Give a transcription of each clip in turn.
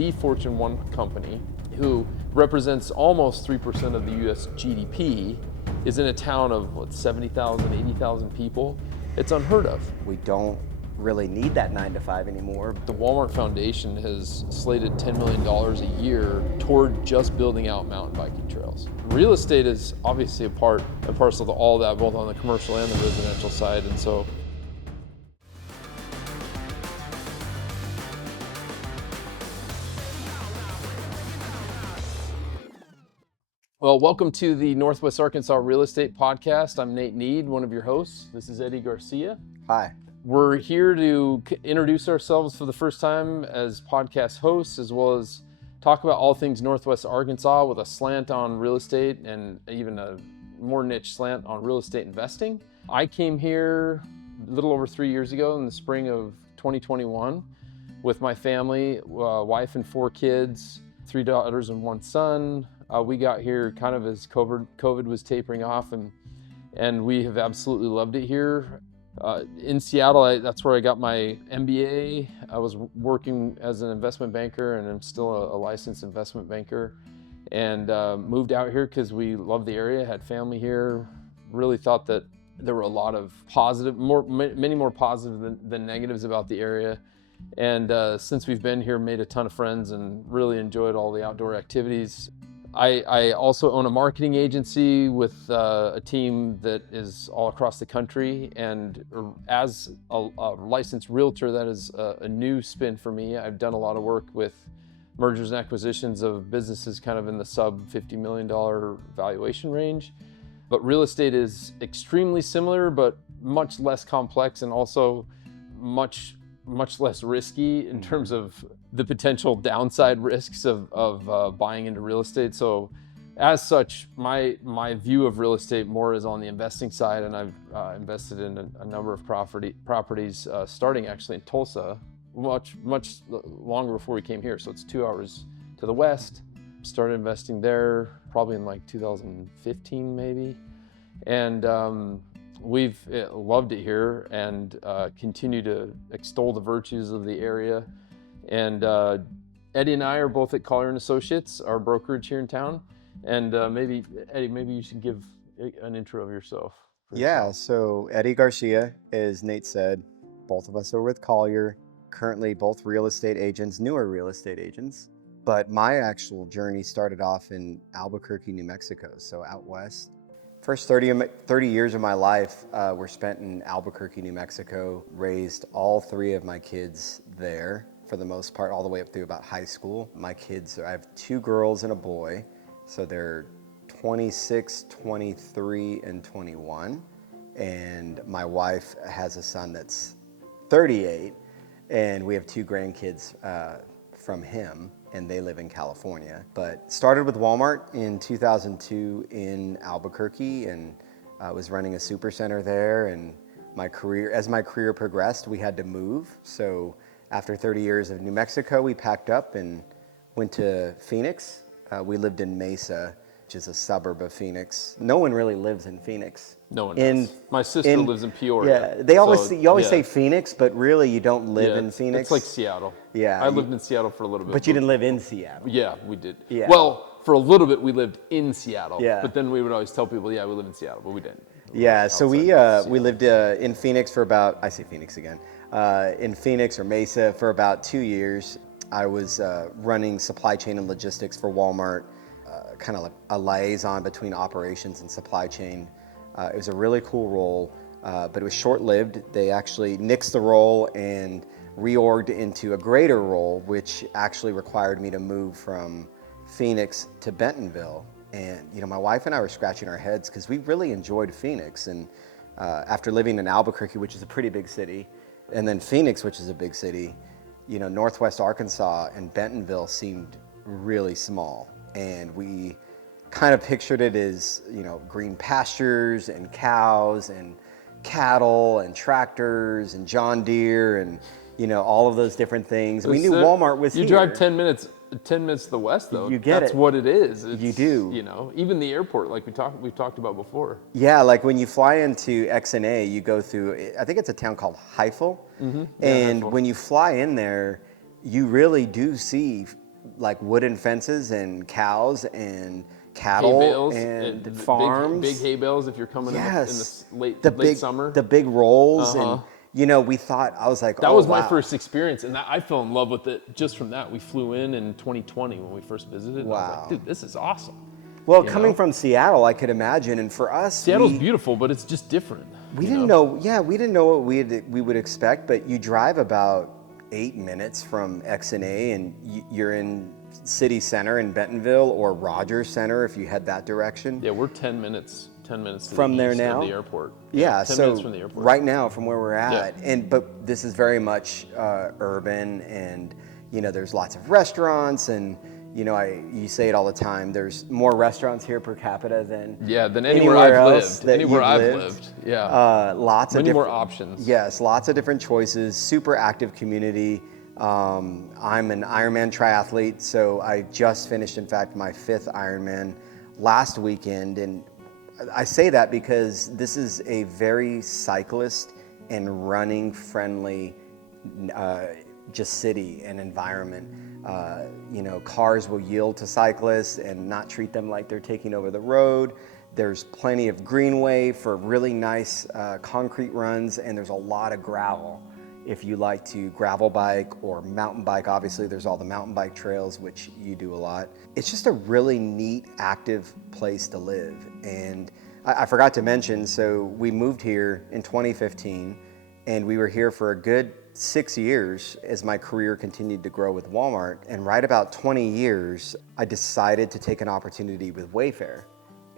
the Fortune 1 company who represents almost 3% of the US GDP, is in a town of 70,000, 80,000 people. It's unheard of. We don't really need that 9 to 5 anymore. The Walmart Foundation has slated $10 million a year toward just building out mountain biking trails. Real estate is obviously a part and parcel to all that, both on the commercial and the residential side. And so well, welcome to the Northwest Arkansas Real Estate Podcast. I'm Nate Nead, one of your hosts. This is Eddie Garcia. Hi. We're here to introduce ourselves for the first time as podcast hosts, as well as talk about all things Northwest Arkansas with a slant on real estate and even a more niche slant on real estate investing. I came here a little over 3 years ago in the spring of 2021 with my family, wife and 4 kids, 3 daughters and 1 son. We got here kind of as COVID was tapering off, and we have absolutely loved it here. In Seattle, that's where I got my MBA. I was working as an investment banker, and I'm still a licensed investment banker, and moved out here because we love the area, had family here, really thought that there were a lot of positive, many more positive than negatives about the area. And since we've been here, made a ton of friends and really enjoyed all the outdoor activities. I also own a marketing agency with a team that is all across the country, and as a licensed realtor, that is a new spin for me. I've done a lot of work with mergers and acquisitions of businesses kind of in the sub $50 million valuation range, but real estate is extremely similar, but much less complex and also much less risky in terms of the potential downside risks of buying into real estate. So as such, my view of real estate more is on the investing side, and I've invested in a number of properties starting actually in Tulsa, much longer before we came here. So it's 2 hours to the west. Started investing there probably in like 2015 maybe. And we've loved it here and continue to extol the virtues of the area. And Eddie and I are both at Collier & Associates, our brokerage here in town. And maybe, Eddie, maybe you should give an intro of yourself. Yeah, so Eddie Garcia, as Nate said, both of us are with Collier, currently both real estate agents, newer real estate agents. But my actual journey started off in Albuquerque, New Mexico, so out west. First 30 years of my life were spent in Albuquerque, New Mexico. Raised all 3 of my kids there for the most part, all the way up through about high school. My kids, I have 2 girls and a boy, so they're 26, 23, and 21. And my wife has a son that's 38, and we have 2 grandkids from him, and they live in California. But started with Walmart in 2002 in Albuquerque, and was running a supercenter there. And as my career progressed, we had to move. So after 30 years of New Mexico, we packed up and went to Phoenix. We lived in Mesa, which is a suburb of Phoenix. No one really lives in Phoenix. No one does. My sister lives in Peoria. Yeah, you always say Phoenix, but really you don't live in Phoenix. It's like Seattle. Yeah. I lived in Seattle for a little bit. But you didn't live in Seattle. Yeah, we did. Yeah. Well, for a little bit we lived in Seattle. Yeah. But then we would always tell people, yeah, we live in Seattle, but we didn't. Yeah, so we lived in Phoenix for about, I say Phoenix again, in Phoenix or Mesa for about 2 years. I was running supply chain and logistics for Walmart, kind of like a liaison between operations and supply chain. It was a really cool role, but it was short-lived. They actually nixed the role and reorged into a greater role, which actually required me to move from Phoenix to Bentonville. And my wife and I were scratching our heads because we really enjoyed Phoenix. And after living in Albuquerque, which is a pretty big city, and then Phoenix, which is a big city, Northwest Arkansas and Bentonville seemed really small. And we kind of pictured it as, green pastures and cows and cattle and tractors and John Deere and, all of those different things. We knew Walmart was here. You drive 10 minutes to the west, though. You get That's it. what it is. You do. Even the airport, like we've talked about before. Yeah, like when you fly into XNA, you go through, I think it's a town called Heifel. Mm-hmm. And when you fly in there, you really do see like wooden fences and cows and Hay cattle bales and farms. big hay bales if you're coming in the Yes. late summer. The big rolls. Uh-huh. And, you know, we thought, I was like, That oh, was my wow. first experience, and I fell in love with it just from that. We flew in 2020 when we first visited, and I was Wow. like, dude, this is awesome. Well, You coming know? from Seattle, I could imagine. And for us, Seattle's beautiful, but it's just different. we you didn't know? we didn't know what we would expect, but you drive about 8 minutes from X&A and you're in city center in Bentonville or Rogers Center if you head that direction. Yeah, we're 10 minutes to From the there east now? of the airport. Yeah, 10 so minutes from the airport. right now from where we're at, Yeah. but this is very much urban, and you know there's lots of restaurants, and you know you say it all the time. There's more restaurants here per capita than Than anywhere I've else lived. that Anywhere you've I've lived. lived. Yeah. Lots Many of more options. Yes, lots of different choices. Super active community. I'm an Ironman triathlete, so I just finished, in fact, my 5th Ironman last weekend, and I say that because this is a very cyclist and running friendly just city and environment. You know, cars will yield to cyclists and not treat them like they're taking over the road. There's plenty of greenway for really nice concrete runs, and there's a lot of gravel. If you like to gravel bike or mountain bike, obviously there's all the mountain bike trails, which you do a lot. It's just a really neat, active place to live. And I forgot to mention, so we moved here in 2015, and we were here for a good 6 years as my career continued to grow with Walmart. And right about 20 years, I decided to take an opportunity with Wayfair.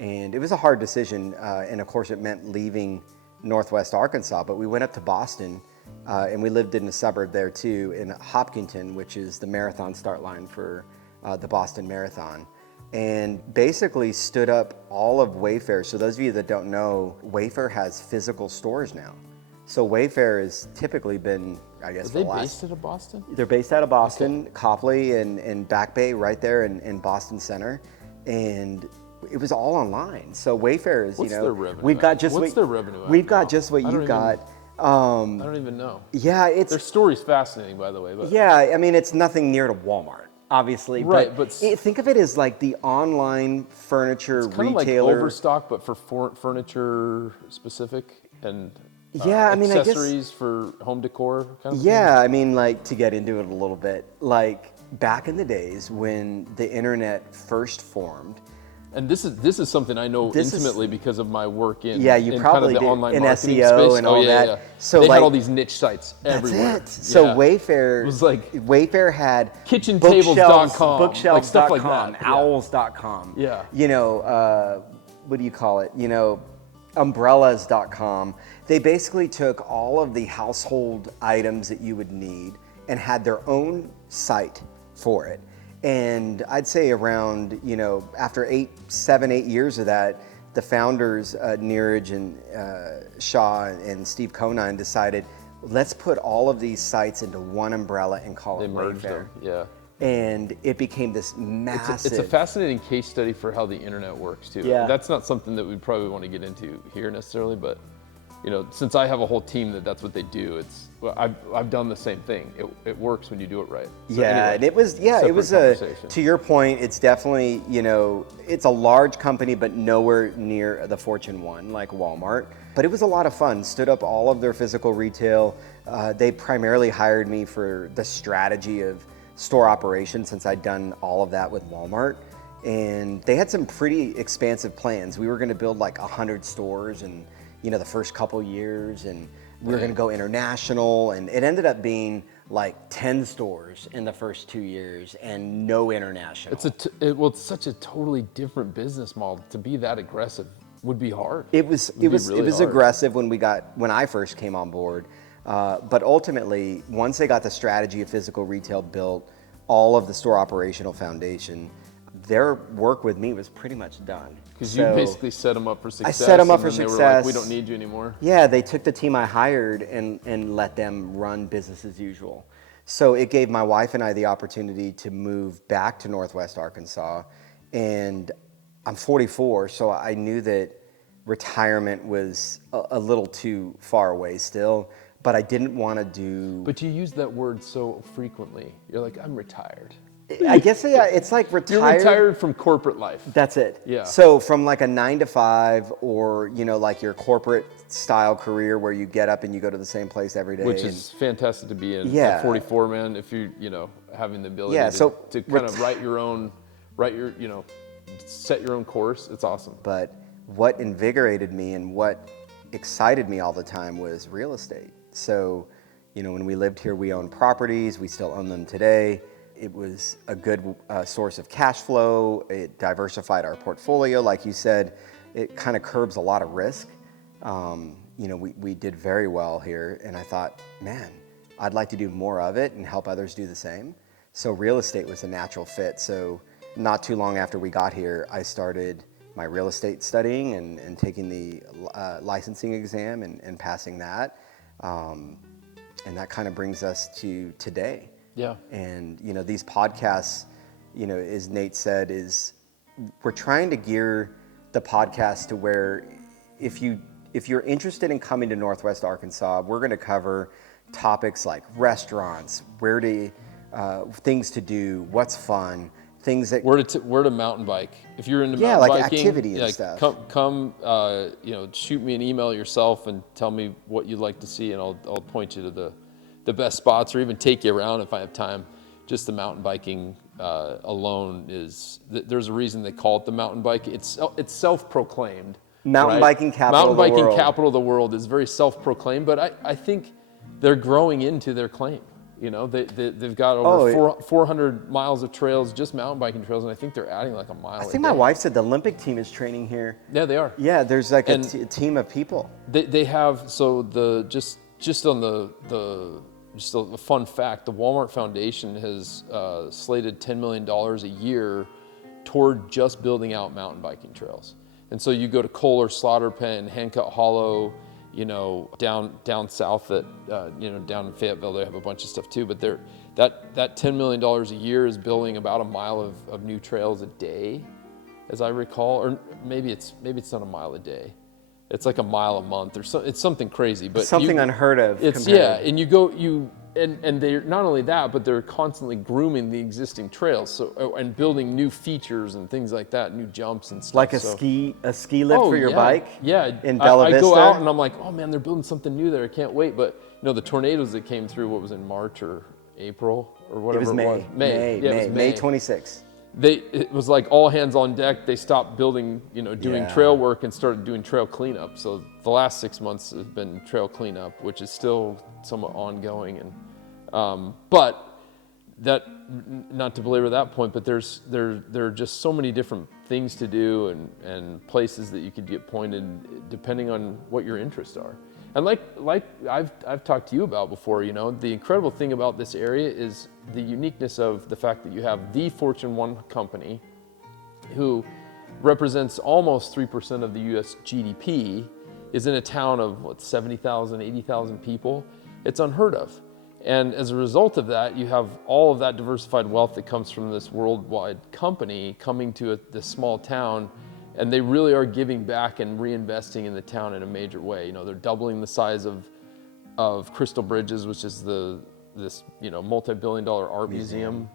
And it was a hard decision, and of course it meant leaving Northwest Arkansas, but we went up to Boston, and we lived in a suburb there too, in Hopkinton, which is the marathon start line for the Boston Marathon. And basically stood up all of Wayfair. So those of you that don't know, Wayfair has physical stores now. So Wayfair has typically been, I guess, Are they based out of Boston? They're based out of Boston, Copley and Back Bay, right there in Boston Center. And it was all online. So Wayfair is, What's you know, their revenue we've got at? just What's what, their revenue at we've got now? just what I you don't got. I don't even know. Yeah, Their story's fascinating, by the way. But yeah, I mean, it's nothing near to Walmart, obviously. Right, but think of it as like the online furniture it's kind retailer. of like Overstock, but for furniture specific and Yeah, I mean, I guess- accessories for home decor kind of Yeah, I mean, like, to get into it a little bit, like back in the days when the internet first formed. And this is something I know This is- intimately because of my work in Yeah, you in probably kind of the did, online in marketing SEO space. and all that. Yeah. So, they like, had all these niche sites everywhere. That's it. So Yeah. Wayfair It was like Wayfair had kitchentables.com, bookshelves.com, like stuff like that. Yeah. owls.com. Yeah. You know, what do you call it? You know, umbrellas.com. They basically took all of the household items that you would need and had their own site for it. And I'd say around, you know, after 7, 8 years of that, the founders, Neeraj and Shaw and Steve Conine, decided, let's put all of these sites into one umbrella and call They it merged Wayfair. them. Yeah. And it became this massive. It's a fascinating case study for how the internet works too. Yeah. That's not something that we probably want to get into here necessarily, but you know, since I have a whole team that's what they do, I've done the same thing. It works when you do it right. So Yeah, anyway, and it was conversation. to your point, it's definitely, you know, it's a large company, but nowhere near the Fortune 1 like Walmart. But it was a lot of fun. Stood up all of their physical retail. They primarily hired me for the strategy of store operations since I'd done all of that with Walmart. And they had some pretty expansive plans. We were going to build like 100 stores and, you know, the first couple years, and we were going to go international, and it ended up being like 10 stores in the first 2 years and no international. It's such a totally different business model. To be that aggressive would be hard. It was really hard. aggressive when I first came on board, but ultimately once they got the strategy of physical retail built, all of the store operational foundation, their work with me was pretty much done. Because you basically set them up for success. I set them up and for then success. They were like, we don't need you anymore. Yeah, they took the team I hired and let them run business as usual. So it gave my wife and I the opportunity to move back to Northwest Arkansas. And I'm 44, so I knew that retirement was a little too far away still, but I didn't want to do... But you use that word so frequently. You're like, I'm retired. I guess it's like You're retired from corporate life. That's it. Yeah. So from like a 9 to 5 or, like your corporate style career where you get up and you go to the same place every day. Which is fantastic to be in Yeah. at 44, man, if you having the ability to kind of set your own course. It's awesome. But what invigorated me and what excited me all the time was real estate. So, when we lived here, we owned properties. We still own them today. It was a good source of cash flow. It diversified our portfolio. Like you said, it kind of curbs a lot of risk. We did very well here, and I thought, man, I'd like to do more of it and help others do the same. So real estate was a natural fit. So not too long after we got here, I started my real estate studying and taking the licensing exam and passing that. And that kind of brings us to today. Yeah. And, these podcasts, as Nate said, we're trying to gear the podcast to where if you're interested in coming to Northwest Arkansas, we're going to cover topics like restaurants, things to do, what's fun, things that where to mountain bike. If you're into mountain like biking, activity and stuff. Come, shoot me an email yourself and tell me what you'd like to see, and I'll point you to the best spots, or even take you around if I have time. Just the mountain biking alone there's a reason they call it the mountain bike. It's self-proclaimed. Mountain biking capital of the world. Mountain biking capital of the world is very self-proclaimed, but I think they're growing into their claim. They've got over 400 miles of trails, just mountain biking trails, and I think they're adding like a mile. I think my wife said the Olympic team is training here. Yeah, they are. Yeah, there's like a team of people. They have, so just on just a fun fact, the Walmart Foundation has slated $10 million a year toward just building out mountain biking trails. And so you go to Kohler, Slaughter Pen, Hancock Hollow, down south down in Fayetteville, they have a bunch of stuff too. But that $10 million a year is building about a mile of new trails a day, as I recall, or maybe it's not a mile a day. It's like a mile a month, or so. It's something crazy, but something unheard of. It's and and they're not only that, but they're constantly grooming the existing trails, and building new features and things like that, new jumps and stuff. Like a ski lift for your bike. Yeah, in Bella Vista. I go out and I'm like, oh man, they're building something new there. I can't wait. But the tornadoes that came through, what was in March or April or whatever it was. May 26th. It was like all hands on deck. They stopped building, doing trail work and started doing trail cleanup. So the last 6 months has been trail cleanup, which is still somewhat ongoing. And but that, not to belabor that point, but there are just so many different things to do and places that you could get pointed depending on what your interests are. And like I've talked to you about before, the incredible thing about this area is the uniqueness of the fact that you have the Fortune 1 company who represents almost 3% of the U.S. GDP, is in a town of 70,000, 80,000 people. It's unheard of. And as a result of that, you have all of that diversified wealth that comes from this worldwide company coming to this small town. And they really are giving back and reinvesting in the town in a major way. They're doubling the size of Crystal Bridges, which is this multi-billion-dollar art museum.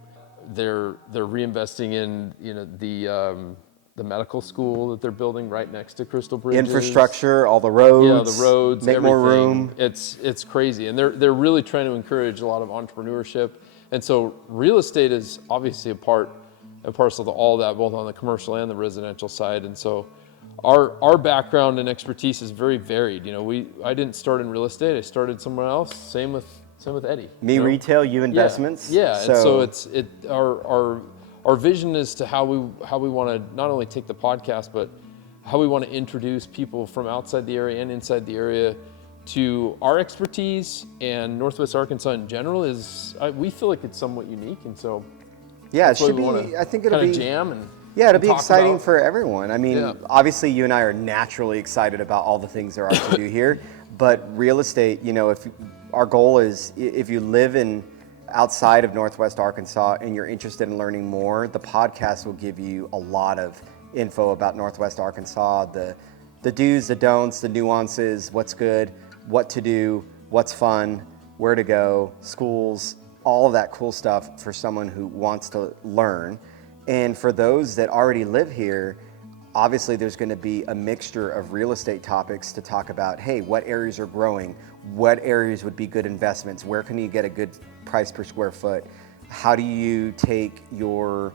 They're reinvesting in the medical school that they're building right next to Crystal Bridges. Infrastructure, all the roads. Yeah, the roads, make everything. More room. It's crazy, and they're really trying to encourage a lot of entrepreneurship. And so real estate is obviously a part and parcel of all that, both on the commercial and the residential side. And so our background and expertise is very varied. I didn't start in real estate. I started somewhere else. Same with Eddie. Me retail, you investments. Yeah. So, and so our vision is to how we want to not only take the podcast, but how we want to introduce people from outside the area and inside the area to our expertise, and Northwest Arkansas in general we feel like it's somewhat unique. And so yeah, it should be. I think it'll be jam and it'll be exciting for everyone. I mean, obviously, you and I are naturally excited about all the things there are to do here. But real estate, if our goal is, if you live outside of Northwest Arkansas and you're interested in learning more, the podcast will give you a lot of info about Northwest Arkansas, the do's, the don'ts, the nuances, what's good, what to do, what's fun, where to go, schools, all of that cool stuff for someone who wants to learn. And for those that already live here, obviously there's going to be a mixture of real estate topics to talk about. Hey, what areas are growing? What areas would be good investments? Where can you get a good price per square foot? How do you take your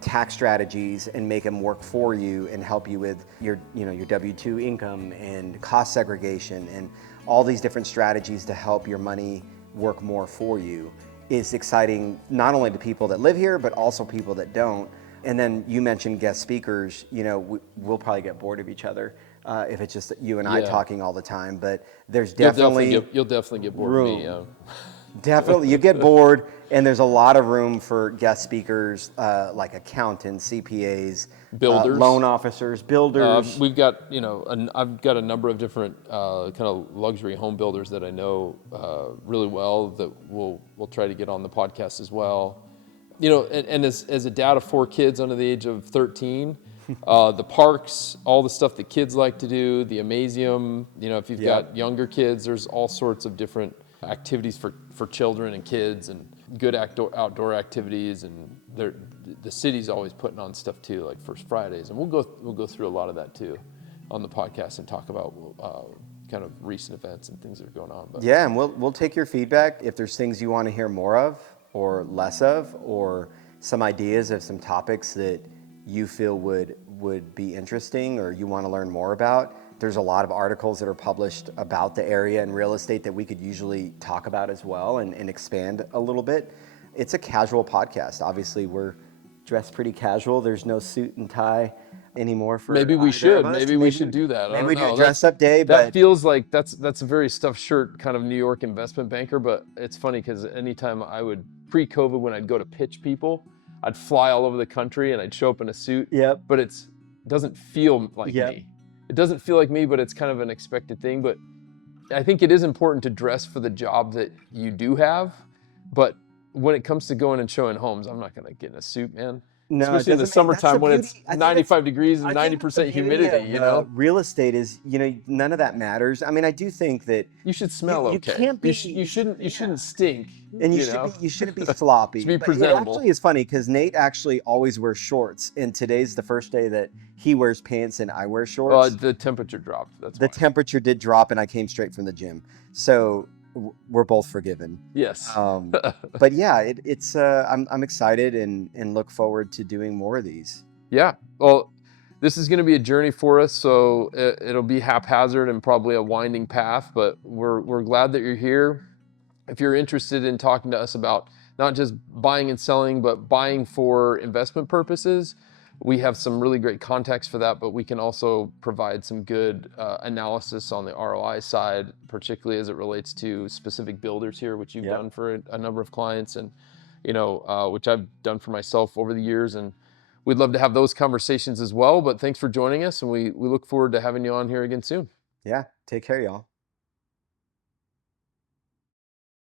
tax strategies and make them work for you and help you with your W-2 income and cost segregation and all these different strategies to help your money work more for you is exciting, not only to people that live here, but also people that don't. And then you mentioned guest speakers. We'll probably get bored of each other if it's just you and I talking all the time. But there's definitely you'll definitely get bored of me. Definitely, you get bored, and there's a lot of room for guest speakers like accountants, CPAs, builders, loan officers, builders. We've got I've got a number of different kind of luxury home builders that I know really well that we'll try to get on the podcast as well. And as a dad of 4 kids under the age of 13, the parks, all the stuff that kids like to do, the Amazium, if you've got younger kids, there's all sorts of different activities for children and kids and good outdoor activities. And the city's always putting on stuff too, like First Fridays. And we'll go through a lot of that too on the podcast and talk about kind of recent events and things that are going on. But yeah, and we'll take your feedback if there's things you want to hear more of or less of, or some ideas of some topics that you feel would be interesting or you want to learn more about. There's a lot of articles that are published about the area and real estate that we could usually talk about as well and expand a little bit. It's a casual podcast. Obviously, we're dressed pretty casual. There's no suit and tie anymore for maybe we should. Maybe we should do that. Maybe we do a dress up day. That feels like that's a very stuffed shirt kind of New York investment banker. But it's funny because anytime I would pre-COVID when I'd go to pitch people, I'd fly all over the country and I'd show up in a suit. Yep. But it doesn't feel like me. It doesn't feel like me, but it's kind of an expected thing. But I think it is important to dress for the job that you do have. But when it comes to going and showing homes, I'm not going to get in a suit, man. No, especially in the summertime when it's 95 degrees and 90% humidity, Real estate is, none of that matters. I mean, I do think that you should smell okay. You can't be, you shouldn't stink. And you shouldn't be sloppy. Should be presentable. It actually is funny because Nate actually always wears shorts, and today's the first day that he wears pants and I wear shorts. Well, the temperature dropped. That's the temperature did drop, and I came straight from the gym. So we're both forgiven. Yes. But yeah, it's I'm excited and look forward to doing more of these. Yeah. Well, this is going to be a journey for us, so it'll be haphazard and probably a winding path, but we're glad that you're here. If you're interested in talking to us about not just buying and selling, but buying for investment purposes, we have some really great contacts for that, but we can also provide some good analysis on the ROI side, particularly as it relates to specific builders here, which you've done for a number of clients, and which I've done for myself over the years. And we'd love to have those conversations as well. But thanks for joining us, and we look forward to having you on here again soon. Yeah, take care, y'all.